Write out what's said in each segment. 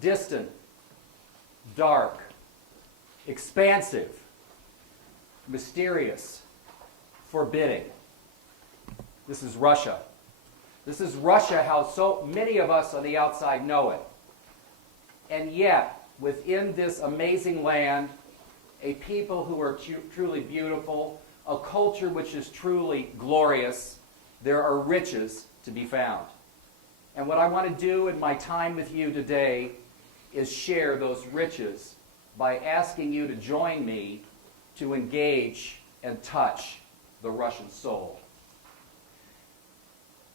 distant, dark, expansive, mysterious, forbidding. This is Russia. This is Russia, how so many of us on the outside know it. And yet, within this amazing land, a people who are truly beautiful, a culture which is truly glorious, there are riches to be found. And what I want to do in my time with you today is share those riches by asking you to join me to engage and touch the Russian soul.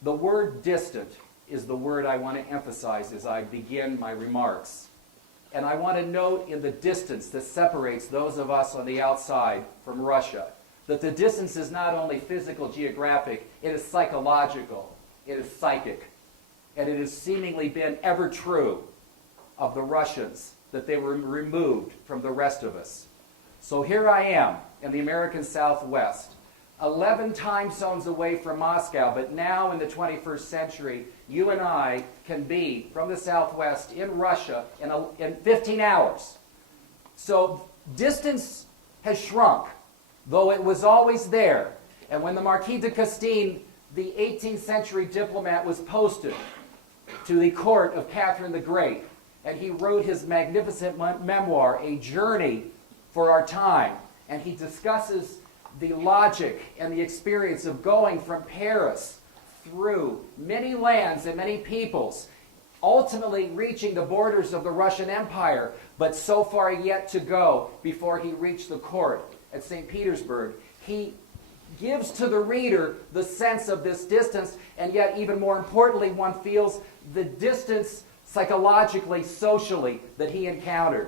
The word distant is the word I want to emphasize as I begin my remarks. And I want to note in the distance that separates those of us on the outside from Russia, that the distance is not only physical, geographic, it is psychological, it is psychic. And it has seemingly been ever true of the Russians, that they were removed from the rest of us. So here I am in the American Southwest, 11 time zones away from Moscow, but now in the 21st century, you and I can be from the Southwest in Russia in 15 hours. So distance has shrunk, though it was always there. And when the Marquis de Custine, the 18th century diplomat, was posted to the court of Catherine the Great, and he wrote his magnificent memoir, A Journey for Our Time, and he discusses the logic and the experience of going from Paris through many lands and many peoples, ultimately reaching the borders of the Russian Empire, but so far yet to go before he reached the court at St. Petersburg. He gives to the reader the sense of this distance, and yet even more importantly, one feels the distance psychologically, socially, that he encountered.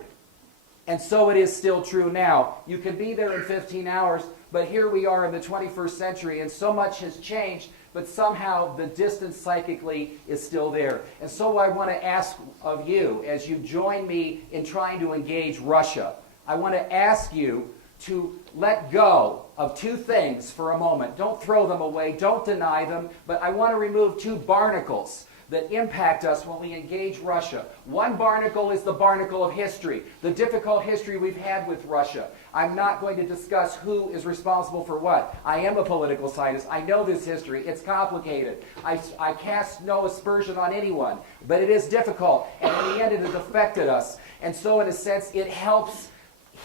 And so it is still true now. You can be there in 15 hours, but here we are in the 21st century, and so much has changed, but somehow the distance psychically is still there. And so I want to ask of you, as you join me in trying to engage Russia, I want to ask you to let go of two things for a moment. Don't throw them away, don't deny them, but I want to remove two barnacles that impact us when we engage Russia. One barnacle is the barnacle of history, the difficult history we've had with Russia. I'm not going to discuss who is responsible for what. I am a political scientist. I know this history. It's complicated. I cast no aspersion on anyone, but it is difficult, and in the end it has affected us. And so in a sense it helps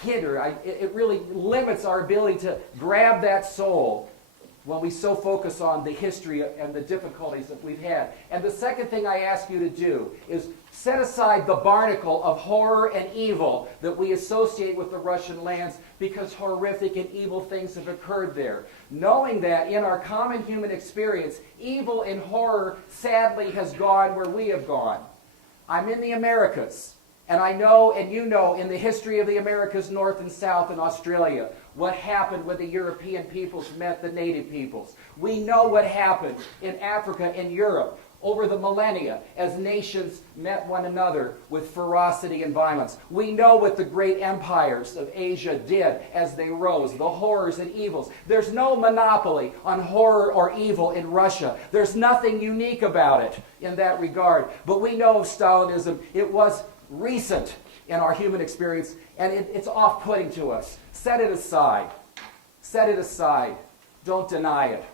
hinder, it really limits our ability to grab that soul when we so focus on the history and the difficulties that we've had. And the second thing I ask you to do is set aside the barnacle of horror and evil that we associate with the Russian lands, because horrific and evil things have occurred there. Knowing that in our common human experience, evil and horror sadly has gone where we have gone. I'm in the Americas. And I know, and you know, in the history of the Americas, North and South and Australia, what happened when the European peoples met the native peoples. We know what happened in Africa and Europe over the millennia as nations met one another with ferocity and violence. We know what the great empires of Asia did as they rose, the horrors and evils. There's no monopoly on horror or evil in Russia. There's nothing unique about it in that regard. But we know of Stalinism. It was recent in our human experience, and it's off-putting to us. Set it aside. Set it aside. Don't deny it.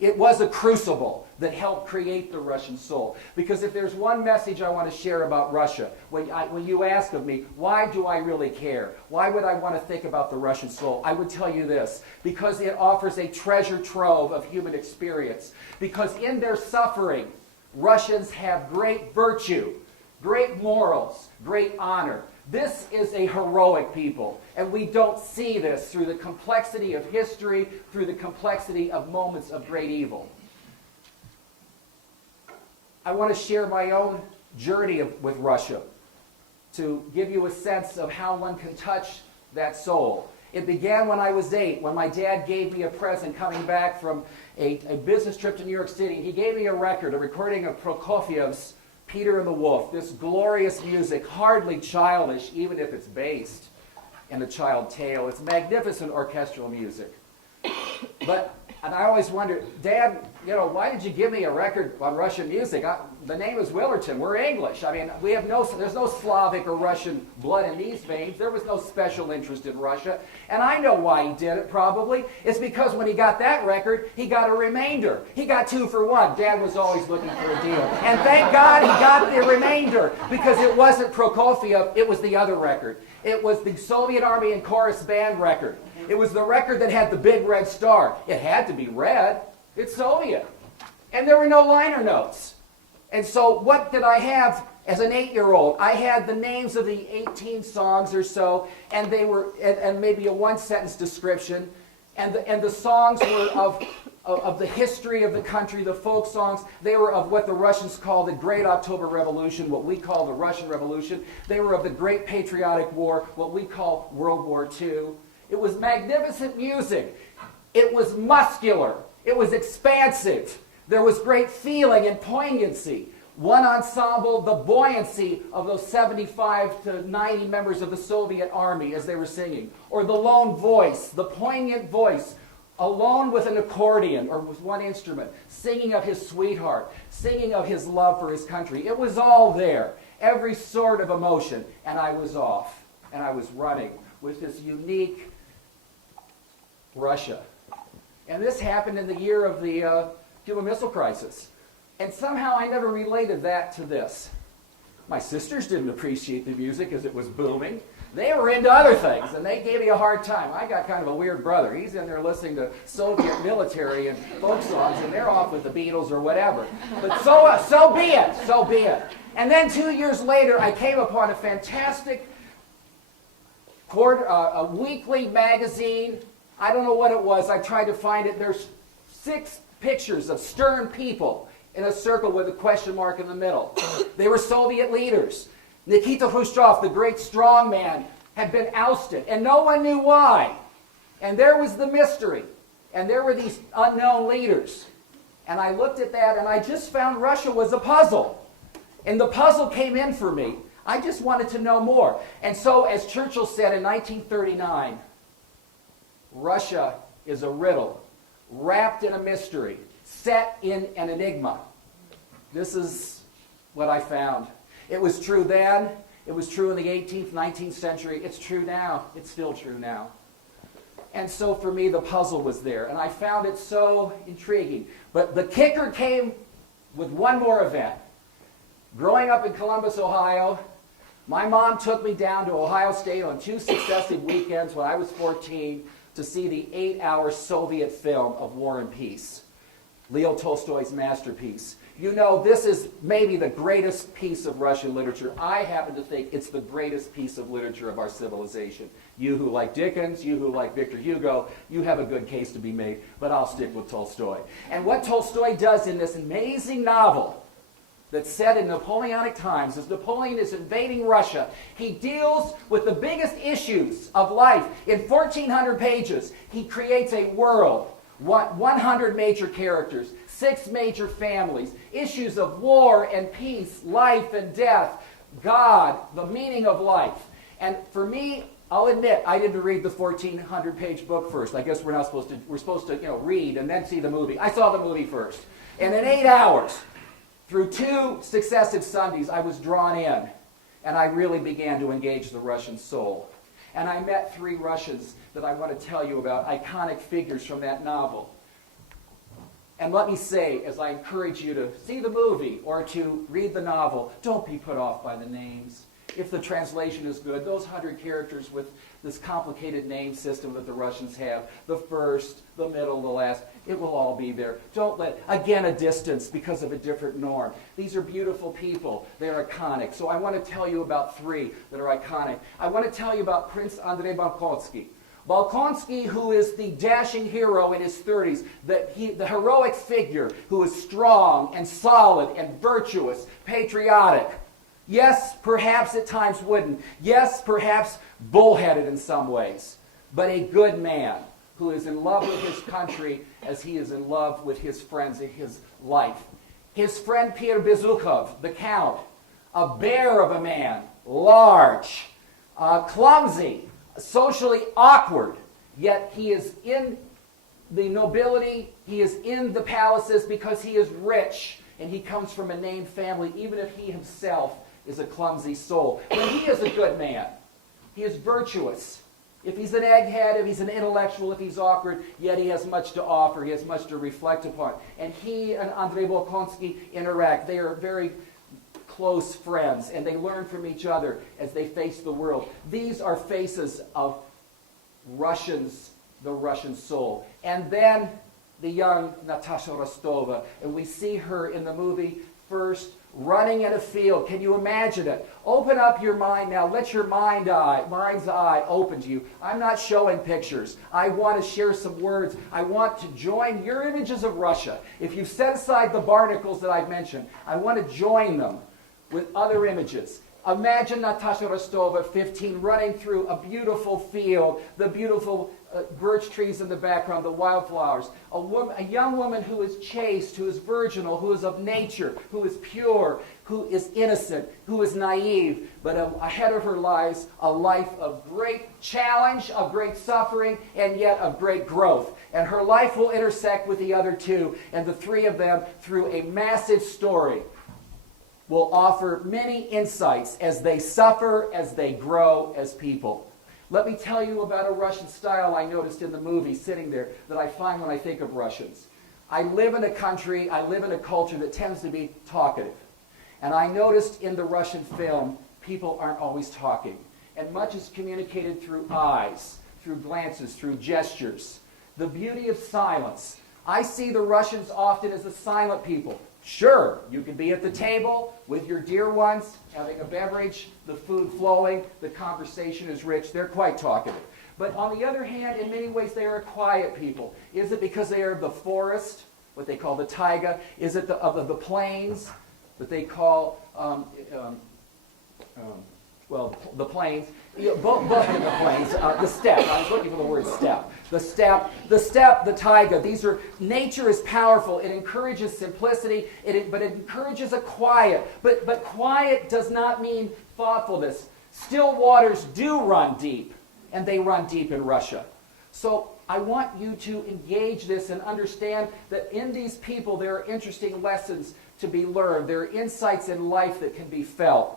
It was a crucible that helped create the Russian soul. Because if there's one message I want to share about Russia, when you ask of me, why do I really care? Why would I want to think about the Russian soul? I would tell you this: because it offers a treasure trove of human experience. Because in their suffering, Russians have great virtue, great morals, great honor. This is a heroic people, and we don't see this through the complexity of history, through the complexity of moments of great evil. I want to share my own journey with Russia to give you a sense of how one can touch that soul. It began when I was 8, when my dad gave me a present coming back from a business trip to New York City. He gave me a record, a recording of Prokofiev's Peter and the Wolf, this glorious music, hardly childish, even if it's based in a child tale. It's magnificent orchestral music. And I always wondered, Dad, why did you give me a record on Russian music? The name is Welliktton. We're English. I mean, there's no Slavic or Russian blood in these veins. There was no special interest in Russia. And I know why he did it, probably. It's because when he got that record, he got a remainder. He got 2 for 1. Dad was always looking for a deal. And thank God he got the remainder, because it wasn't Prokofiev, it was the other record. It was the Soviet Army and Chorus Band record. It was the record that had the big red star. It had to be red. It's Soviet. And there were no liner notes. And so what did I have as an 8-year-old? I had the names of the 18 songs or so, and they were, and maybe a 1-sentence description. And the songs were of the history of the country, the folk songs. They were of what the Russians call the Great October Revolution, what we call the Russian Revolution. They were of the Great Patriotic War, what we call World War II. It was magnificent music. It was muscular. It was expansive. There was great feeling and poignancy. One ensemble, the buoyancy of those 75 to 90 members of the Soviet Army as they were singing. Or the lone voice, the poignant voice, alone with an accordion or with one instrument, singing of his sweetheart, singing of his love for his country. It was all there, every sort of emotion. And I was off, and I was running with this unique Russia. And this happened in the year of the Cuban Missile Crisis. And somehow I never related that to this. My sisters didn't appreciate the music as it was booming. They were into other things, and they gave me a hard time. I got kind of a weird brother. He's in there listening to Soviet military and folk songs, and they're off with the Beatles or whatever. But so be it, so be it. And then 2 years later, I came upon a fantastic a weekly magazine. I don't know what it was. I tried to find it. There's 6 pictures of stern people in a circle with a question mark in the middle. They were Soviet leaders. Nikita Khrushchev, the great strong man, had been ousted, and no one knew why. And there was the mystery. And there were these unknown leaders. And I looked at that, and I just found Russia was a puzzle. And the puzzle came in for me. I just wanted to know more. And so, as Churchill said in 1939, Russia is a riddle, wrapped in a mystery, set in an enigma. This is what I found. It was true then. It was true in the 18th, 19th century. It's true now. It's still true now. And so for me, the puzzle was there. And I found it so intriguing. But the kicker came with one more event. Growing up in Columbus, Ohio, my mom took me down to Ohio State on 2 successive weekends when I was 14 to see the 8-hour Soviet film of War and Peace, Leo Tolstoy's masterpiece. You know, this is maybe the greatest piece of Russian literature. I happen to think it's the greatest piece of literature of our civilization. You who like Dickens, you who like Victor Hugo, you have a good case to be made, but I'll stick with Tolstoy. And what Tolstoy does in this amazing novel that's set in Napoleonic times, as Napoleon is invading Russia, he deals with the biggest issues of life. In 1,400 pages, he creates a world, 100 major characters, 6 major families, issues of war and peace, life and death, God, the meaning of life. And for me, I'll admit, I didn't read the 1,400-page book first. I guess we're supposed to read and then see the movie. I saw the movie first. And in 8 hours, through 2 successive Sundays, I was drawn in, and I really began to engage the Russian soul. And I met 3 Russians that I want to tell you about, iconic figures from that novel. And let me say, as I encourage you to see the movie or to read the novel, don't be put off by the names. If the translation is good, those 100 characters with this complicated name system that the Russians have, the first, the middle, the last, it will all be there. Don't let, again, a distance because of a different norm. These are beautiful people. They're iconic. So I want to tell you about 3 that are iconic. I want to tell you about Prince Andrei Bolkonsky. Bolkonsky, who is the dashing hero in his 30s, the heroic figure who is strong and solid and virtuous, patriotic. Yes, perhaps at times wooden. Yes, perhaps bullheaded in some ways. But a good man who is in love with his country as he is in love with his friends in his life. His friend Pierre Bezukhov, the Count, a bear of a man, large, clumsy, socially awkward, yet he is the nobility. He is in the palaces because he is rich, and he comes from a named family, even if he himself is a clumsy soul. But he is a good man. He is virtuous. If he's an egghead, if he's an intellectual, if he's awkward, yet he has much to offer. He has much to reflect upon. And he and Andrei Bolkonsky interact. They are very close friends, and they learn from each other as they face the world. These are faces of Russians, the Russian soul. And then the young Natasha Rostova, and we see her in the movie first running in a field. Can you imagine it? Open up your mind now. Let your mind's eye open to you. I'm not showing pictures. I want to share some words. I want to join your images of Russia. If you've set aside the barnacles that I've mentioned, I want to join them with other images. Imagine Natasha Rostova, 15, running through a beautiful field, the beautiful birch trees in the background, the wildflowers. A young woman who is chaste, who is virginal, who is of nature, who is pure, who is innocent, who is naive. But ahead of her lies a life of great challenge, of great suffering, and yet of great growth. And her life will intersect with the other two, and the three of them, through a massive story, will offer many insights as they suffer, as they grow as people. Let me tell you about a Russian style I noticed in the movie sitting there that I find when I think of Russians. I live in a country, I live in a culture that tends to be talkative. And I noticed in the Russian film, people aren't always talking. And much is communicated through eyes, through glances, through gestures. The beauty of silence. I see the Russians often as the silent people. Sure, you can be at the table with your dear ones, having a beverage, the food flowing, the conversation is rich. They're quite talkative. But on the other hand, in many ways, they are quiet people. Is it because they are of the forest, what they call the taiga? Is it of the plains, that they call, the plains? Both in the plains, the steppe. I was looking for the word steppe. The steppe, the taiga. These are, nature is powerful. It encourages simplicity, but it encourages a quiet. But quiet does not mean thoughtfulness. Still waters do run deep, and they run deep in Russia. So I want you to engage this and understand that in these people there are interesting lessons to be learned. There are insights in life that can be felt.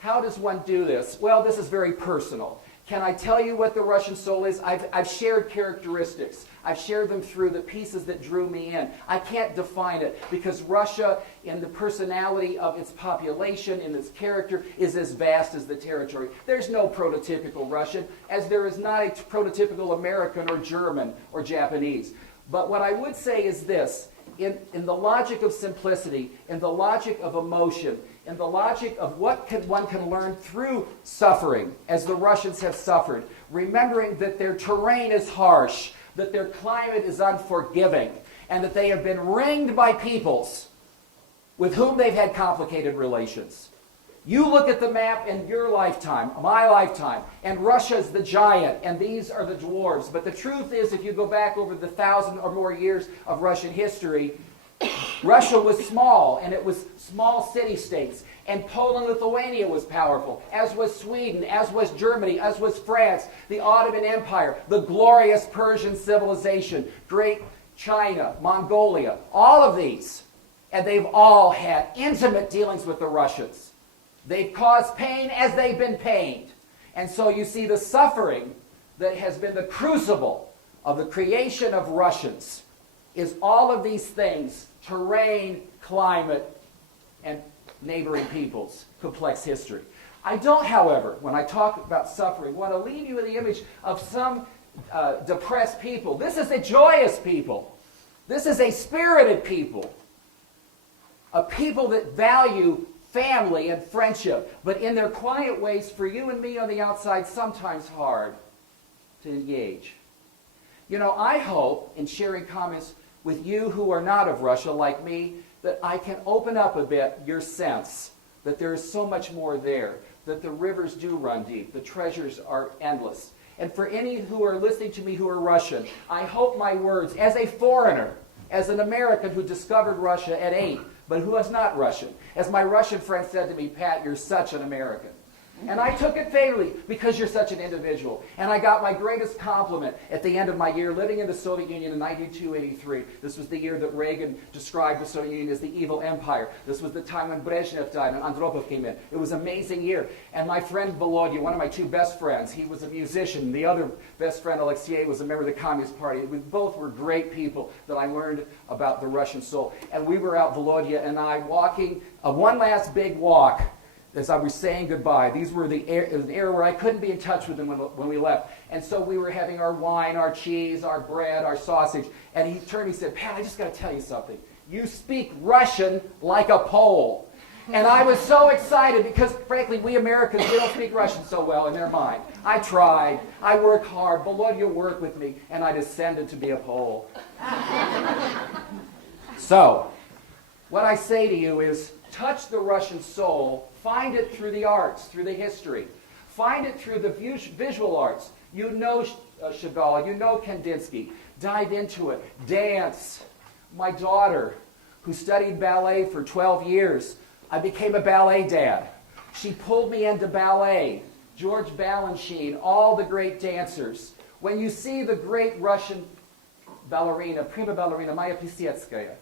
How does one do this? Well, this is very personal. Can I tell you what the Russian soul is? I've shared characteristics. I've shared them through the pieces that drew me in. I can't define it because Russia, in the personality of its population, in its character, is as vast as the territory. There's no prototypical Russian, as there is not a prototypical American or German or Japanese. But what I would say is this. In the logic of simplicity, in the logic of emotion, in the logic of what one can learn through suffering, as the Russians have suffered, remembering that their terrain is harsh, that their climate is unforgiving, and that they have been ringed by peoples with whom they've had complicated relations. You look at the map in your lifetime, my lifetime, and Russia's the giant, and these are the dwarves. But the truth is, if you go back over the 1,000 or more years of Russian history, Russia was small, and it was small city-states. And Poland, Lithuania was powerful, as was Sweden, as was Germany, as was France, the Ottoman Empire, the glorious Persian civilization, great China, Mongolia, all of these. And they've all had intimate dealings with the Russians. They've caused pain as they've been pained. And so you see the suffering that has been the crucible of the creation of Russians is all of these things: terrain, climate, and neighboring peoples, complex history. I don't, however, when I talk about suffering, want to leave you with the image of some depressed people. This is a joyous people. This is a spirited people. A people that value family and friendship, but in their quiet ways, for you and me on the outside, sometimes hard to engage. You know, I hope, in sharing comments with you who are not of Russia, like me, that I can open up a bit your sense that there is so much more there, that the rivers do run deep, the treasures are endless. And for any who are listening to me who are Russian, I hope my words, as a foreigner, as an American who discovered Russia at 8, but who is not Russian. As my Russian friend said to me, Pat, you're such an American. And I took it favorably because you're such an individual. And I got my greatest compliment at the end of my year living in the Soviet Union in 92-83. This was the year that Reagan described the Soviet Union as the evil empire. This was the time when Brezhnev died and Andropov came in. It was an amazing year. And my friend Volodya, one of my two best friends, he was a musician. The other best friend, Alexei, was a member of the Communist Party. We both were great people that I learned about the Russian soul. And we were out, Volodya and I, walking one last big walk as I was saying goodbye. It was an era where I couldn't be in touch with them when we left. And so we were having our wine, our cheese, our bread, our sausage. And he turned and he said, Pat, I just got to tell you something. You speak Russian like a Pole. And I was so excited because, frankly, we Americans, we don't speak Russian so well in their mind. I tried. I worked hard. Volodya worked with me. And I descended to be a Pole. So, what I say to you is, touch the Russian soul. Find it through the arts, through the history. Find it through the visual arts. You know Chagall, you know Kandinsky. Dive into it. Dance. My daughter, who studied ballet for 12 years, I became a ballet dad. She pulled me into ballet. George Balanchine, all the great dancers. When you see the great Russian ballerina, prima ballerina, Maya Plisetskaya,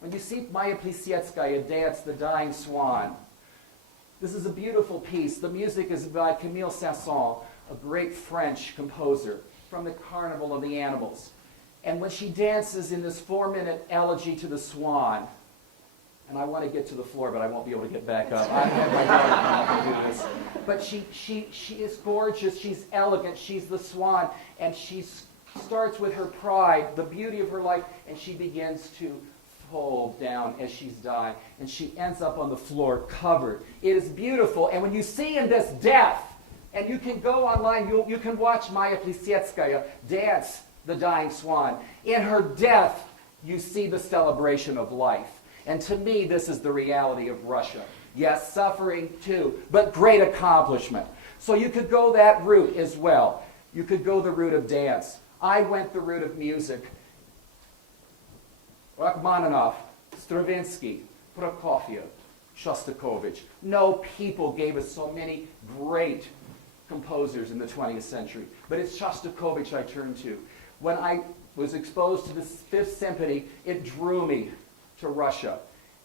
when you see Maya Plisetskaya dance The Dying Swan, this is a beautiful piece. The music is by Camille Saint-Saëns, a great French composer from the Carnival of the Animals. And when she dances in this 4-minute elegy to the swan, and I want to get to the floor, but I won't be able to get back up. I have my daughter come to do this. But she is gorgeous. She's elegant. She's the swan. And she starts with her pride, the beauty of her life, and she begins to fold down as she's dying. And she ends up on the floor covered. It is beautiful. And when you see in this death, and you can go online, you can watch Maya Plisetskaya dance The Dying Swan. In her death, you see the celebration of life. And to me, this is the reality of Russia. Yes, suffering too, but great accomplishment. So you could go that route as well. You could go the route of dance. I went the route of music. Rachmaninoff, Stravinsky, Prokofiev, Shostakovich. No people gave us so many great composers in the 20th century. But it's Shostakovich I turned to. When I was exposed to the Fifth Symphony, it drew me to Russia.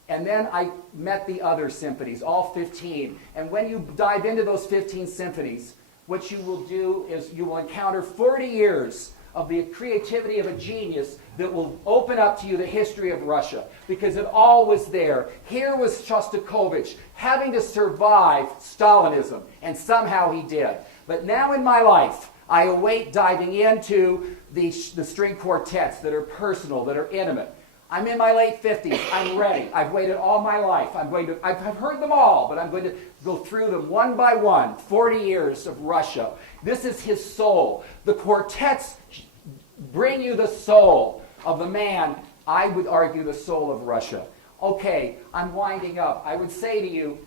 And then I met the other symphonies, all 15. And when you dive into those 15 symphonies, what you will do is you will encounter 40 years of the creativity of a genius that will open up to you the history of Russia, because it all was there. Here was Shostakovich having to survive Stalinism, and somehow he did. But now in my life, I await diving into the string quartets that are personal, that are intimate. I'm in my late 50s. I'm ready. I've waited all my life. I've heard them all, but I'm going to go through them one by one. 40 years of Russia. This is his soul. The quartets bring you the soul of the man, I would argue, the soul of Russia. Okay, I'm winding up. I would say to you,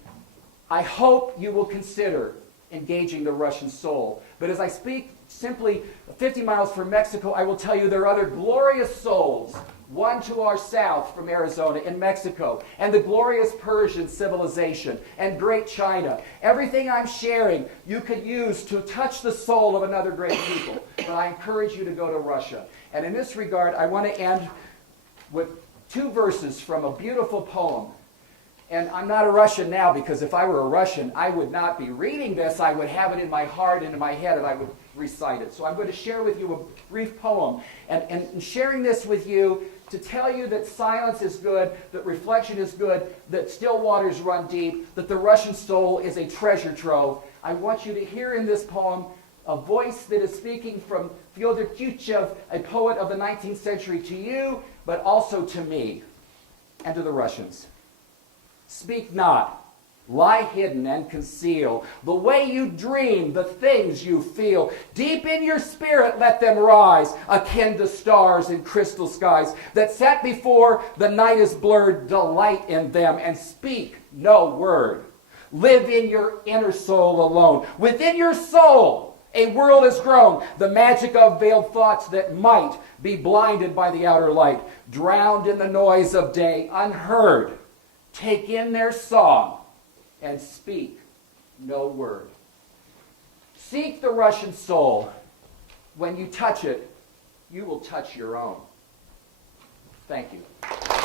I hope you will consider engaging the Russian soul. But as I speak simply 50 miles from Mexico, I will tell you there are other glorious souls. One to our south from Arizona in Mexico, and the glorious Persian civilization, and great China. Everything I'm sharing you could use to touch the soul of another great people. But I encourage you to go to Russia. And in this regard, I want to end with 2 verses from a beautiful poem. And I'm not a Russian now, because if I were a Russian, I would not be reading this. I would have it in my heart and in my head, and I would recite it. So I'm going to share with you a brief poem. And sharing this with you to tell you that silence is good, that reflection is good, that still waters run deep, that the Russian soul is a treasure trove. I want you to hear in this poem a voice that is speaking from Fyodor Tyutchev, a poet of the 19th century, to you, but also to me and to the Russians. Speak not. Lie hidden and conceal the way you dream, the things you feel. Deep in your spirit let them rise, akin to stars in crystal skies that set before the night is blurred. Delight in them and speak no word. Live in your inner soul alone. Within your soul a world has grown, the magic of veiled thoughts that might be blinded by the outer light, drowned in the noise of day, unheard. Take in their song and speak no word. Seek the Russian soul. When you touch it, you will touch your own. Thank you.